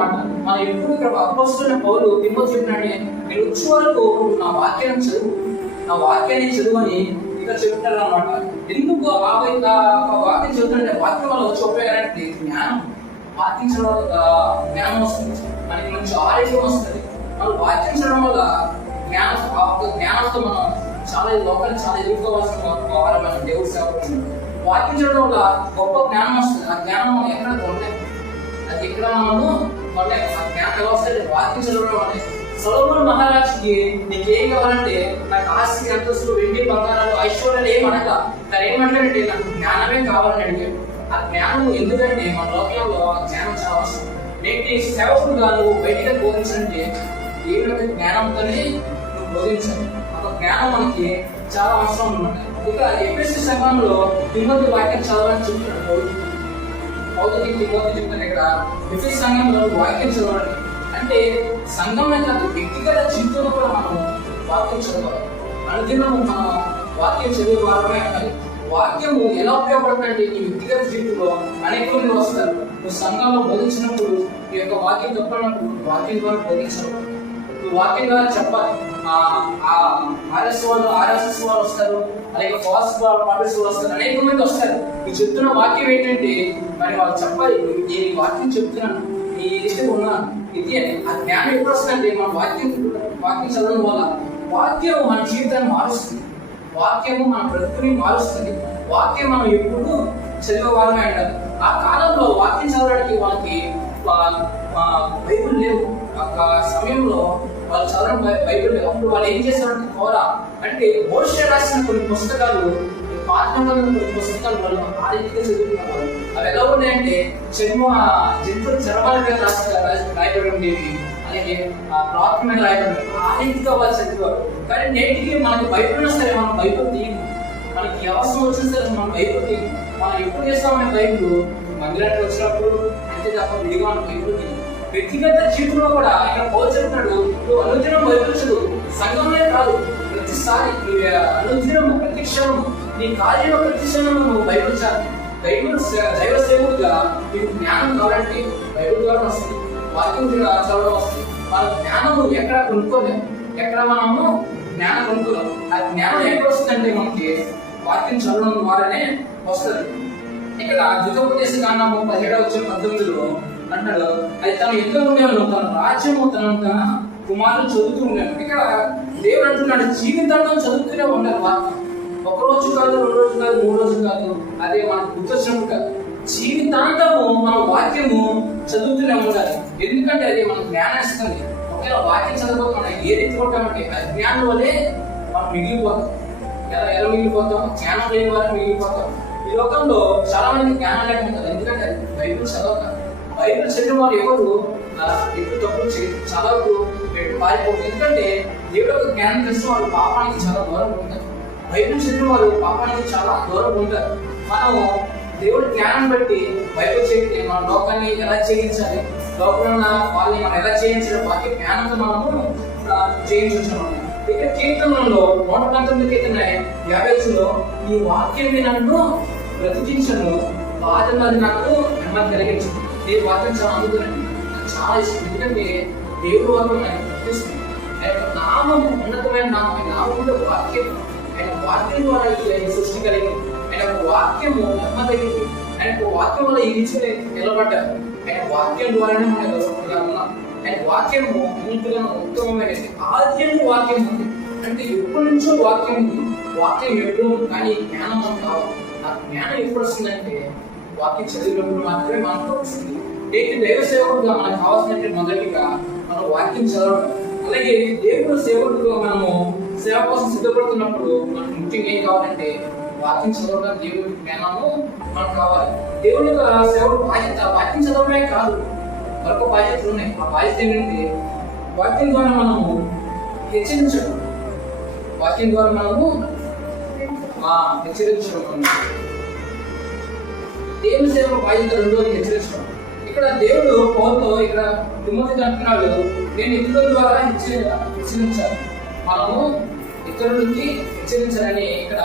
మన ఎప్పుడు ఇక్కడ అపోస్తలుడైన పౌలు తిమోతికి చెప్పినాడు, నేను వచ్చే వరకు నా వాక్యాన్ని చదువు అని ఇక్కడ చెప్తారు అనమాట. ఎందుకు ఆ వాక్యం చదువుతుంటే వాక్యం వల్ల వచ్చి ఉపయోగాలంటే జ్ఞానం, వాక్యం జ్ఞానం వస్తుంది, మనకి మంచి ఆరోగ్యం వస్తుంది. మనం వాక్యం చదవడం వల్ల జ్ఞానంతో మనం చాలా లోకాన్ని చాలా ఎదుర్కోవాల్సిన మనం దేవుడు సేవ వాక్యం చదవడం వల్ల గొప్ప జ్ఞానం వస్తుంది. ఆ జ్ఞానం మనం ఎక్కడ కొనలేము, అది ఎక్కడ మనము కొనలేము. ఆ జ్ఞానం ఎలా వస్తుంది? వాక్యం చదవడం వల్ల. సొలొమోను మహారాజుకి నీకేం కావాలంటే నాకు ఆస్తి అంతస్తులు వెండి బంగారాలు ఐశ్వర్యాలు ఏమనక తను ఏమంటాడంటే నాకు జ్ఞానమే కావాలని అడిగాడు. ఆ జ్ఞానం ఎందుకంటే మన లోకంలో జ్ఞానం చాలా అవసరం. నేటి సేవకుడుగా నువ్వు బయటికి బోధించాలంటే ఏ విధంగా జ్ఞానంతోనే నువ్వు బోధించాలి. ఒక జ్ఞానం మనకి చాలా అవసరం అనమాట. ఇక ఎఫెసీ సంఘంలో తిమోతి వాక్యం చదవాలని చెప్తున్నాడు పౌలుకి. తిమోతి చెప్తాను ఇక్కడ ఎఫెసీ సంఘంలో వాక్యం చదవాలి అంటే సంఘం కాదు, వ్యక్తిగత జీవితంలో కూడా మనం వాక్యం చదవాలి. అనుదినం మనం వాక్యం చదివే వారమే అవ్వాలి. వాక్యము ఎలా ఉపయోగపడుతుందంటే నీ వ్యక్తిగత జీవితంలో అనేక మంది వస్తారు. నువ్వు సంఘంలో బోధించినప్పుడు నీ యొక్క వాక్యం చెప్పినప్పుడు వాక్యం ద్వారా బోధించడం, నువ్వు వాక్యం ద్వారా చెప్పాలి. ఆర్ఎస్ఎస్ వాళ్ళు వస్తారు, అలాగే ఫాస్ట్ పార్టీస్ వాళ్ళు వస్తారు, అనేక మంది వస్తారు. నువ్వు చెప్తున్న వాక్యం ఏంటంటే మరి వాళ్ళు చెప్పాలి, నేను ఈ వాక్యం చెప్తున్నాను, నీ లిస్టులో ఉన్నాను ఇది అని. ఆ జ్ఞానం ఎప్పుడు వస్తుందంటే మన వాక్యం చదవడం వల్ల వాక్యం మన జీవితాన్ని మారుస్తుంది, వాక్యము మన బ్రతుకుని మారుస్తుంది. వాక్యం మనం ఎప్పుడు చదివే వారమే అంటారు. ఆ కాలంలో వాక్యం చదవడానికి వాళ్ళకి బైబిల్ లేవు. ఒక సమయంలో వాళ్ళు చదవడం బైబిల్ లేవు. అప్పుడు వాళ్ళు ఏం చేస్తారంటే కోరా అంటే మోషే రాసిన కొన్ని పుస్తకాలు, కొన్ని పుస్తకాలు వాళ్ళు ఆ రీతిగా చదువుతున్నారు. అవి ఎలా ఉన్నాయంటే జంతువుల చర్మాల మీద రాయబడి ఉండేవి, అలాగే ప్రార్థన మీద రాయబడి ఆ రీతిగా వాళ్ళు చదివారు. కానీ నేటికి మనకి బైబిల్ వస్తే మనం బైబిల్ తీయము, మనకి అవసరం వచ్చిన సరే మనం బైబిల్ తీయము. మనం ఎప్పుడు చేస్తామని బైబిల్ మందిరానికి వచ్చినప్పుడు అంతే తప్ప విడిగా మనం బైబిల్ తీయము. వ్యక్తిగత జీవితంలో కూడా ఇక్కడ పౌలు చెప్తున్నాడు, నువ్వు అనుదినం బైబిల్ చదువు. సంఘంలో కాదు, ప్రతిసారి అనుదినం ప్రతి క్షణం నీ కార్యంలో ప్రతి క్షణం నువ్వు బైబిల్ చదువు. బైబిల్ దైవ సేవకుడిగా నీకు జ్ఞానం కావాలంటే బైబిల్ ద్వారా వస్తుంది, వాక్యం చదవడం వస్తుంది. మన జ్ఞానం ఎక్కడ కొనుక్కోలేము, ఎక్కడ మనము జ్ఞానం కొనుక్కోలేము. ఆ జ్ఞానం ఎక్కడ వస్తుందంటే మనకి వాక్యం చదవడం ద్వారానే వస్తుంది. ఇక్కడ ద్వితోపదేశకాండము 17:19 అంటాడు, అది తను ఎంతో ఉండేవాడు, తన రాజ్యము తన కుమారులు చదువుతూ ఉన్నాడు. ఇక్కడ దేవుడు అంటున్నాడు జీవితాంతం చదువుతూనే ఉండాలి వాక్యం. ఒక రోజు కాదు, 2 రోజులు కాదు, 3 రోజులు కాదు, అదే మనకు గుర్తొచ్చినప్పుడు కాదు, జీవితాంతము మన వాక్యము చదువుతూనే ఉండాలి. ఎందుకంటే అది మనకు జ్ఞానం ఇస్తుంది. ఒకవేళ వాక్యం చదవకపోతే మనం ఏ రీతి కొట్టామంటే అజ్ఞానం వల్లే మనం మిగిలిపోతాం. ఎలా మిగిలిపోతాం? జ్ఞానం లేని వారికి మిగిలిపోతాం. ఈ లోకంలో చాలా మంది జ్ఞానం లేకపోతారు, ఎందుకంటే బైబిల్ చదవక. బైబిల్ చదివిన వారు ఎవరు ఎప్పుడు తప్పులు చాలా పారిపోతారు. ఎందుకంటే దేవుడు యొక్క జ్ఞానం తెలిసిన వారు పాపానికి చాలా దూరంగా ఉంటారు. బైబిల్ చదివిన వారు పాపానికి చాలా దూరంగా ఉంటారు. మనం దేవుడి జ్ఞానం బట్టి బైబిల్ చదివితే మన లోకాన్ని ఎలా చేయించాలి, లోకంలో ఉన్న వాళ్ళని మనం ఎలా చేయించాలి, వాక్య జ్ఞానంతో మనము చేయించవచ్చు. ఇక్కడ కీర్తనలో 119:50 ఈ వాక్యం నన్ను బ్రతికించను, బాధలు నాకు నెమ్మది కలిగించను. ఈ వాక్యం చాలా అందుకునండి, చాలా ఇష్టం. ఎందుకంటే దేవుడు వాక్యం నాకు బ్రతికిస్తుంది. ఆయన యొక్క నామం ఉన్నతమైన నామం, ఆయన నామం కూడా వాక్యం. ఆయన వాక్యం ద్వారా ఈ సృష్టి కలిగింది. ఆయన యొక్క వాక్యము నెమ్మదగింది. ఆయన యొక్క వాక్యం వల్ల ఈ రీతిలో నిలబడ్డారు. ఆయన వాక్యం ద్వారానే మనం ఉన్నాం. ఆయన వాక్యము అన్నింటిగా ఉత్తమమైనది. ఆద్యంలో వాక్యం ఉంది అంటే ఎప్పటి నుంచో వాక్యం ఉంది. వాక్యం ఎప్పుడు కానీ జ్ఞానం మనకు కావాలి. ఆ జ్ఞానం ఎప్పుడు వస్తుందంటే వాక్యం చదివినప్పుడు మాత్రమే మనకు వస్తుంది. ఏంటి దైవ సేవకుడుగా మనకు కావాల్సినట్టు మొదటిగా మనం వాక్యం చదవడం. అలాగే దేవుడు సేవకుడుగా మనము సేవ కోసం సిద్ధపడుతున్నప్పుడు మనకు ముఖ్యంగా ఏం కావాలంటే వాక్యం చదవడం, దేవుడి జ్ఞానము మనకు కావాలి. దేవుడి సేవకు బాధ్యత వాక్యం చదవడమే కాదు, మరొక బాధ్యతలు ఉన్నాయి. ఆ బాధ్యత ఏంటంటే వాక్యం ద్వారా మనము హెచ్చరించడం, వాక్యం ద్వారా మనము హెచ్చరించడం. దేవుని సేవ బాధ్యత రెండోది హెచ్చరించడం. ఇక్కడ దేవుడు పౌలుతో ఇక్కడ తిమోతికి అంటున్నాడు, నేను ఇతరుల ద్వారా హెచ్చరించాలి, మనము ఇతరులకి హెచ్చరించాలని ఇక్కడ